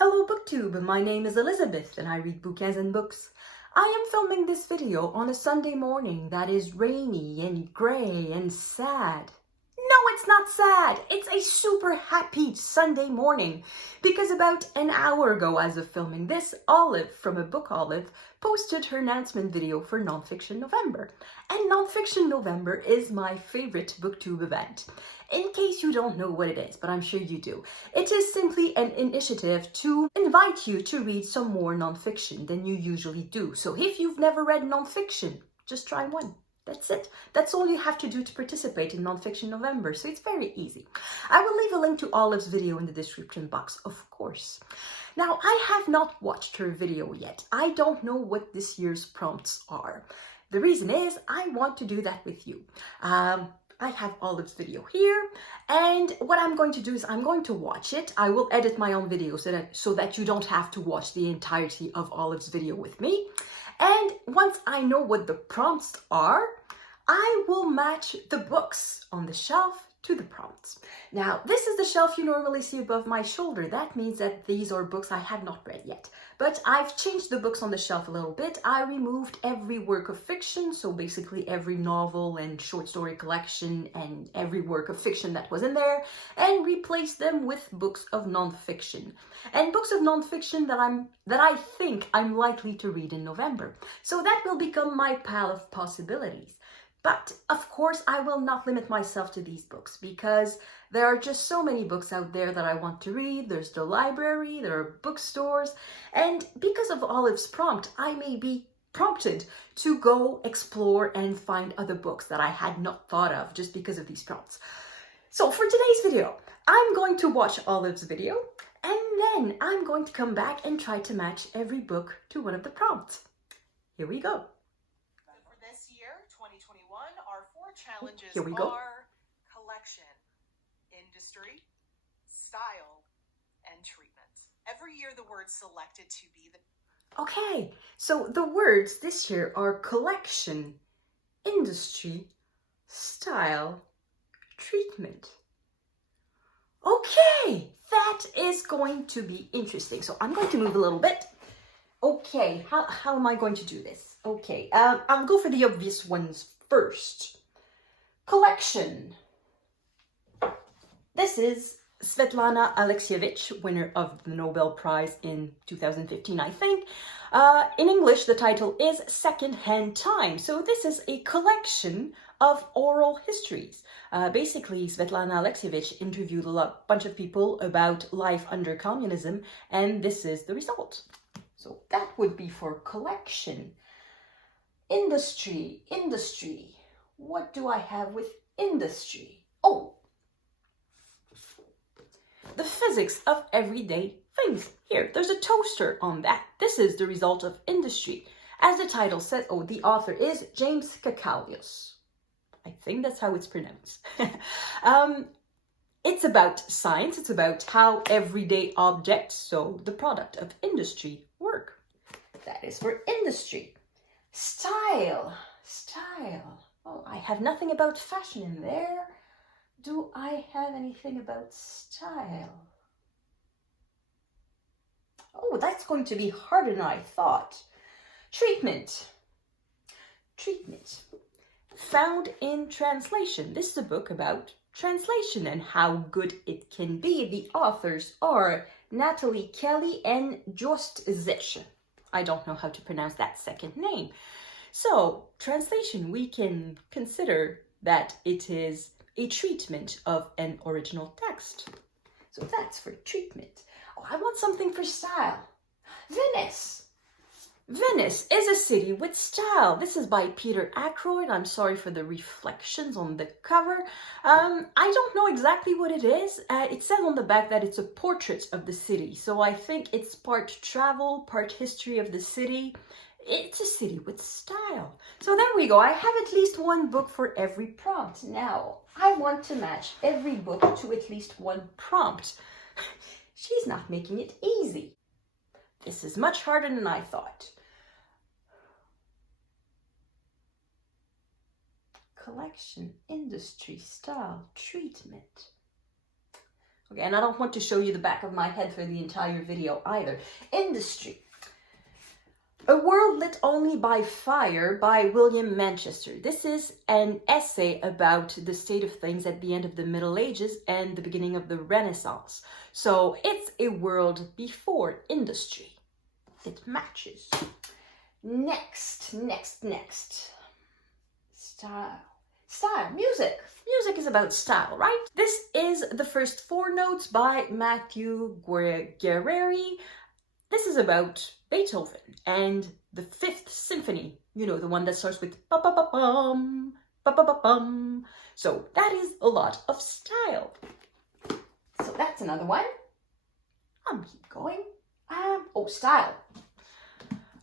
Hello BookTube, my name is Elizabeth and I read bouquins and books. I am filming this video on a Sunday morning that is rainy and grey and sad. No, it's not sad. It's a super happy Sunday morning because about an hour ago as of filming this, Olive from A Book Olive posted her announcement video for Nonfiction November. And Nonfiction November is my favorite BookTube event. In case you don't know what it is, but I'm sure you do, it is simply an initiative to invite you to read some more nonfiction than you usually do. So if you've never read nonfiction, just try one. That's it. That's all you have to do to participate in Nonfiction November, so it's very easy. I will leave a link to Olive's video in the description box, of course. Now, I have not watched her video yet. I don't know what this year's prompts are. The reason is I want to do that with you. I have Olive's video here, and what I'm going to do is I'm going to watch it. I will edit my own video so that you don't have to watch the entirety of Olive's video with me. And once I know what the prompts are, I will match the books on the shelf to the prompts. Now, this is the shelf you normally see above my shoulder. That means that these are books I have not read yet. But I've changed the books on the shelf a little bit. I removed every work of fiction, so basically every novel and short story collection and every work of fiction that was in there, and replaced them with books of nonfiction. And books of nonfiction that I think I'm likely to read in November. So that will become my pile of possibilities. But of course, I will not limit myself to these books because there are just so many books out there that I want to read. There's the library, there are bookstores, and because of Olive's prompt, I may be prompted to go explore and find other books that I had not thought of just because of these prompts. So for today's video, I'm going to watch Olive's video and then I'm going to come back and try to match every book to one of the prompts. Here we go. Challenges Here we go. are collection, industry, style, and treatment. Every year the words selected to be the... Okay, so the words this year are collection, industry, style, treatment. Okay, that is going to be interesting. So I'm going to move a little bit. Okay, how am I going to do this? Okay, I'll go for the obvious ones first. Collection. This is Svetlana Alexievich, winner of the Nobel Prize in 2015, I think. In English, the title is Second-Hand Time. So this is a collection of oral histories. Basically, Svetlana Alexievich interviewed a bunch of people about life under communism, and this is the result. So that would be for collection. Industry. What do I have with industry? Oh, the physics of everyday things. Here, there's a toaster on that. This is the result of industry. As the title says, oh, the author is James Kakalios. I think that's how it's pronounced. It's about science. It's about how everyday objects, so the product of industry, work. That is for industry. Style. Oh, I have nothing about fashion in there. Do I have anything about style? Oh, that's going to be harder than I thought. Treatment. Found in translation. This is a book about translation and how good it can be. The authors are Natalie Kelly and Jost Zech. I don't know how to pronounce that second name. So, translation, we can consider that it is a treatment of an original text. So that's for treatment. Oh, I want something for style. Venice. Venice is a city with style. This is by Peter Ackroyd. I'm sorry for the reflections on the cover. I don't know exactly what it is. It says on the back that it's a portrait of the city. So I think it's part travel, part history of the city. It's a city with style. So there we go. I have at least one book for every prompt. Now, I want to match every book to at least one prompt. She's not making it easy. This is much harder than I thought. Collection, industry, style, treatment. Okay, and I don't want to show you the back of my head for the entire video either. Industry. A World Lit Only by Fire by William Manchester. This is an essay about the state of things at the end of the Middle Ages and the beginning of the Renaissance. So it's a world before industry. It matches. Next. Style, music. Music is about style, right? This is the first 4 notes by Matthew Guerrieri. This is about Beethoven and the 5th Symphony. You know, the one that starts with ba-ba-ba-bum, ba-ba-ba-bum. So that is a lot of style. So that's another one. Keep going. Style.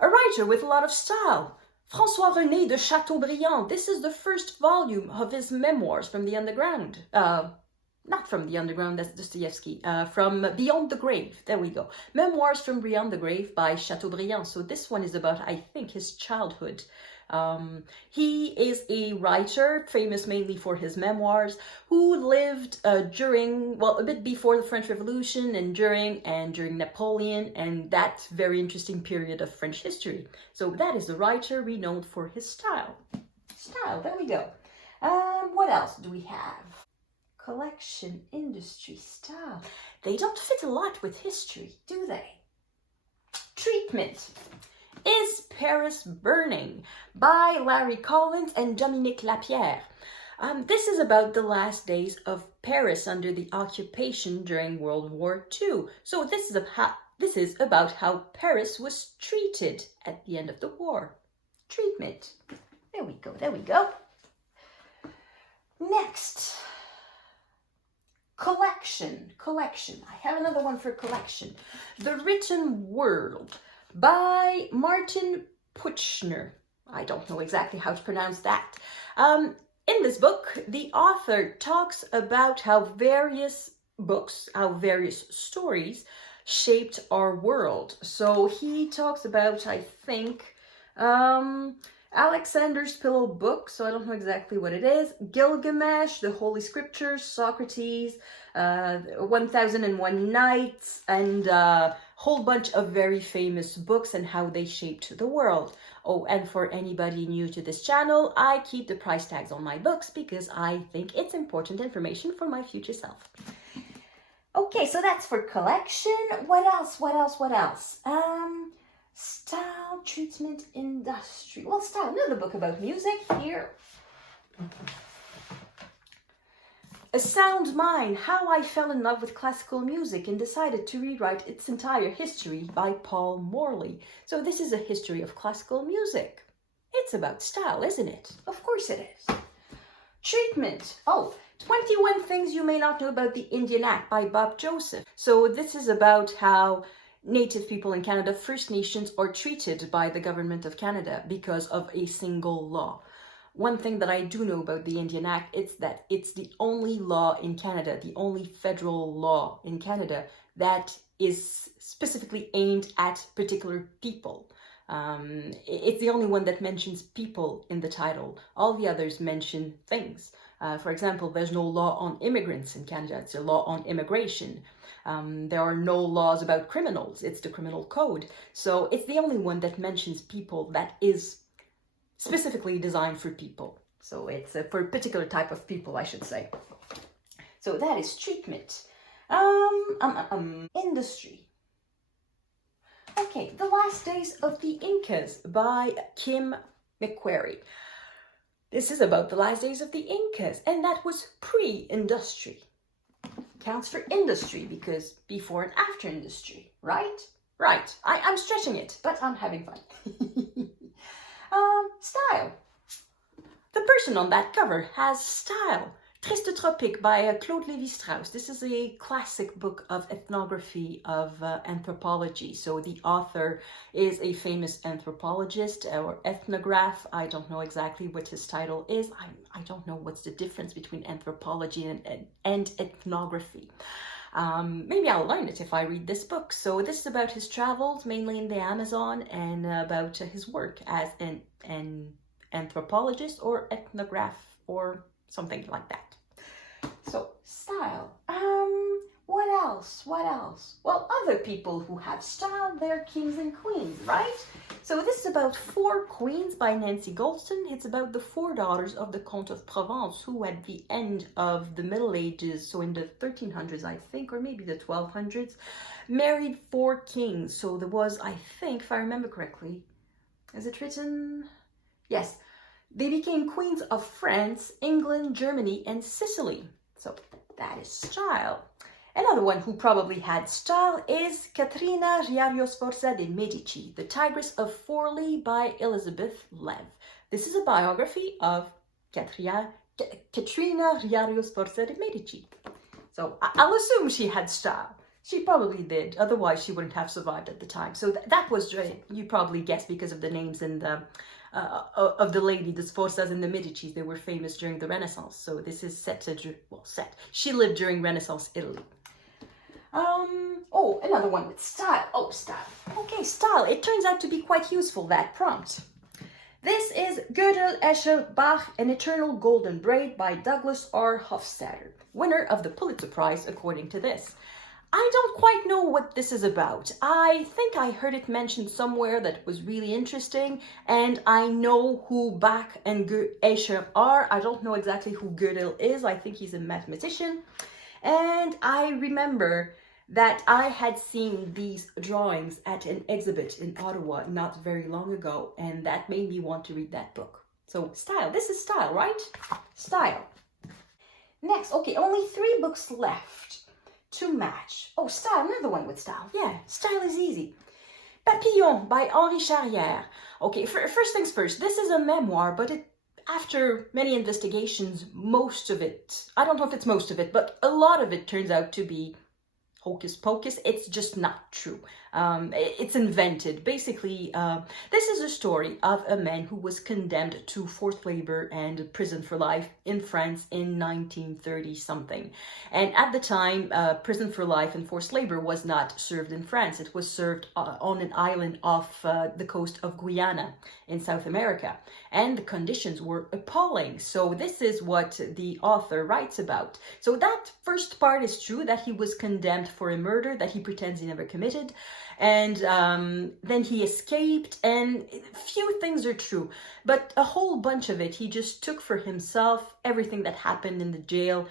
A writer with a lot of style. François-René de Chateaubriand. This is the first volume of his memoirs from the underground. Not from the underground, that's Dostoevsky. From Beyond the Grave. There we go. Memoirs from Beyond the Grave by Chateaubriand. So this one is about, I think, his childhood. He is a writer, famous mainly for his memoirs, who lived during, well, a bit before the French Revolution and during Napoleon, and that very interesting period of French history. So that is a writer renowned for his style. Style, there we go. What else do we have? Collection, industry, style. They don't fit a lot with history, do they? Treatment. Is Paris Burning? By Larry Collins and Dominique Lapierre. This is about the last days of Paris under the occupation during World War II. So this is about how Paris was treated at the end of the war. Treatment. There we go. Next. Collection. I have another one for collection. The Written World by Martin Puchner. I don't know exactly how to pronounce that. In this book, the author talks about how various stories shaped our world. So he talks about, I think, Alexander's Pillow Book, so I don't know exactly what it is, Gilgamesh, the Holy Scriptures, Socrates, 1001 Nights, and a whole bunch of very famous books and how they shaped the world. Oh, and for anybody new to this channel, I keep the price tags on my books because I think it's important information for my future self. Okay, so that's for collection. What else? Style, treatment, industry. Well, style, another book about music here. A Sound Mind, How I Fell in Love with Classical Music and Decided to Rewrite Its Entire History by Paul Morley. So this is a history of classical music. It's about style, isn't it? Of course it is. Treatment. 21 Things You May Not Know About the Indian Act by Bob Joseph. So this is about how Native people in Canada, First Nations, are treated by the government of Canada because of a single law. One thing that I do know about the Indian Act is that it's the only law in Canada, the only federal law in Canada that is specifically aimed at particular people. It's the only one that mentions people in the title. All the others mention things. For example, there's no law on immigrants in Canada. It's a law on immigration. There are no laws about criminals. It's the criminal code. So it's the only one that mentions people that is specifically designed for people. So it's for a particular type of people, I should say. So that is treatment. Industry. Okay, The Last Days of the Incas by Kim MacQuarrie. This is about the last days of the Incas, and that was pre-industry. Counts for industry because before and after industry, right? Right. I'm stretching it, but I'm having fun. Style. The person on that cover has style. Tristes Tropiques by Claude Levi-Strauss. This is a classic book of ethnography, of anthropology. So the author is a famous anthropologist or ethnograph. I don't know exactly what his title is. I don't know what's the difference between anthropology and ethnography. Maybe I'll learn it if I read this book. So this is about his travels, mainly in the Amazon, and about his work as an anthropologist or ethnograph or something like that. So, style. What else? What else? Well, other people who have style, they're kings and queens, right? So this is about Four Queens by Nancy Goldstone. It's about the four daughters of the Count of Provence, who at the end of the Middle Ages, so in the 1300s, I think, or maybe the 1200s, married four kings. So there was, I think, if I remember correctly, is it written? Yes. They became queens of France, England, Germany, and Sicily. So that is style. Another one who probably had style is Cahterine Riario Sforza de' Medici, The Tigress of Forli by Elizabeth Lev. This is a biography of Cahterine Riario Sforza de' Medici. So I'll assume she had style. She probably did, otherwise she wouldn't have survived at the time. So that was, you probably guessed because of the names in the of the lady, the Sforzas and the Medicis. They were famous during the Renaissance. So this is set. She lived during Renaissance Italy. Oh, another one with style. Oh, style. Okay, style. It turns out to be quite useful, that prompt. This is Gödel, Escher, Bach, An Eternal Golden Braid by Douglas R. Hofstadter, winner of the Pulitzer Prize according to this. I don't quite know what this is about. I think I heard it mentioned somewhere that was really interesting, and I know who Bach and Escher are. I don't know exactly who Gödel is. I think he's a mathematician. And I remember that I had seen these drawings at an exhibit in Ottawa not very long ago, and that made me want to read that book. So style, this is style, right? Style. Next, okay, only 3 books left to match. Oh, style, another one with style. Yeah, style is easy. Papillon by Henri Charrière. Okay, first things first, this is a memoir, but after many investigations, most of it, I don't know if it's most of it, but a lot of it turns out to be hocus pocus. It's just not true. It's invented. Basically, this is a story of a man who was condemned to forced labor and prison for life in France in 1930 something. And at the time, prison for life and forced labor was not served in France. It was served on an island off the coast of Guyana in South America. And the conditions were appalling. So this is what the author writes about. So that first part is true, that he was condemned for a murder that he pretends he never committed. And then he escaped, and few things are true, but a whole bunch of it he just took for himself, everything that happened in the jail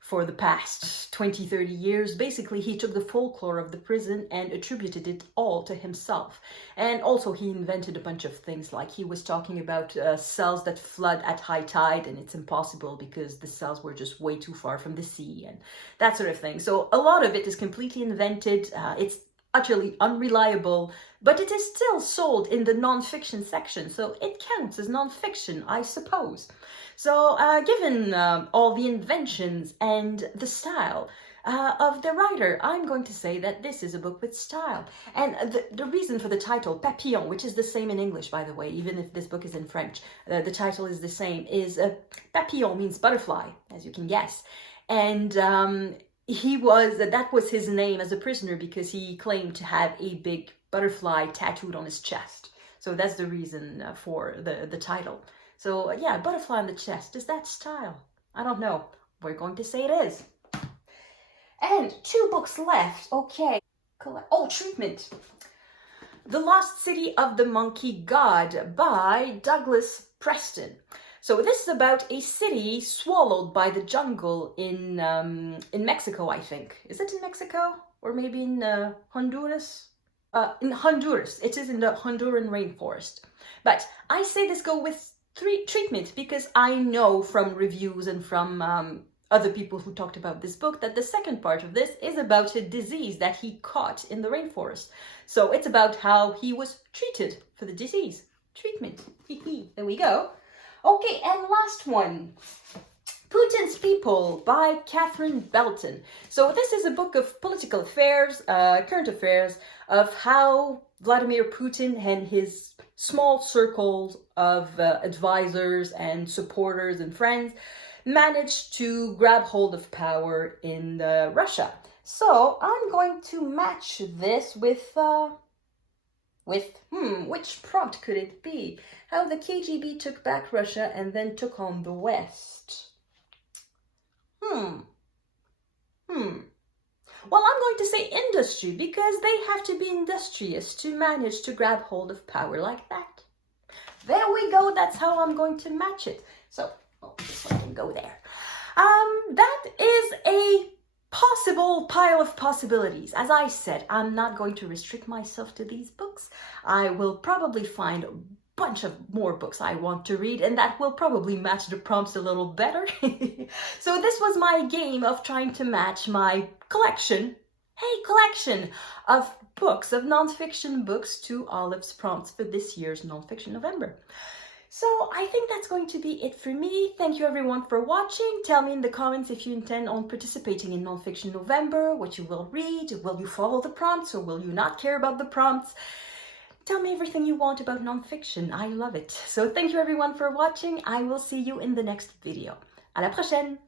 for the past 20-30 years. Basically, he took the folklore of the prison and attributed it all to himself. And also he invented a bunch of things, like he was talking about cells that flood at high tide, and it's impossible because the cells were just way too far from the sea and that sort of thing. So a lot of it is completely invented. It's utterly unreliable, but it is still sold in the nonfiction section, so it counts as nonfiction, I suppose. So given all the inventions and the style of the writer, I'm going to say that this is a book with style. And the reason for the title, Papillon, which is the same in English, by the way, even if this book is in French, the title is the same, is Papillon means butterfly, as you can guess. And that was his name as a prisoner because he claimed to have a big butterfly tattooed on his chest. So that's the reason for the title. So yeah, butterfly on the chest, is that style? I don't know. We're going to say it is. And 2 books left. Okay. Oh, treatment. The Lost City of the Monkey God by Douglas Preston. So this is about a city swallowed by the jungle in Mexico, I think. Is it in Mexico? Or maybe in Honduras? In Honduras. It is in the Honduran rainforest. But I say this go with treatment because I know from reviews and from other people who talked about this book that the second part of this is about a disease that he caught in the rainforest. So it's about how he was treated for the disease. Treatment. There we go. Okay, and last one, Putin's People by Catherine Belton. So this is a book of political affairs, current affairs, of how Vladimir Putin and his small circles of advisors and supporters and friends managed to grab hold of power in Russia. So I'm going to match this with which prompt could it be? How the KGB took back Russia and then took on the West. Well, I'm going to say industry because they have to be industrious to manage to grab hold of power like that. There we go, that's how I'm going to match it. So, this one can go there. That is a possible pile of possibilities. As I said, I'm not going to restrict myself to these books. I will probably find a bunch of more books I want to read, and that will probably match the prompts a little better. So this was my game of trying to match my collection of books, of nonfiction books, to Olive's prompts for this year's Nonfiction November. So I think that's going to be it for me. Thank you everyone for watching. Tell me in the comments if you intend on participating in Nonfiction November, what you will read, will you follow the prompts or will you not care about the prompts? Tell me everything you want about nonfiction. I love it. So thank you everyone for watching. I will see you in the next video. À la prochaine!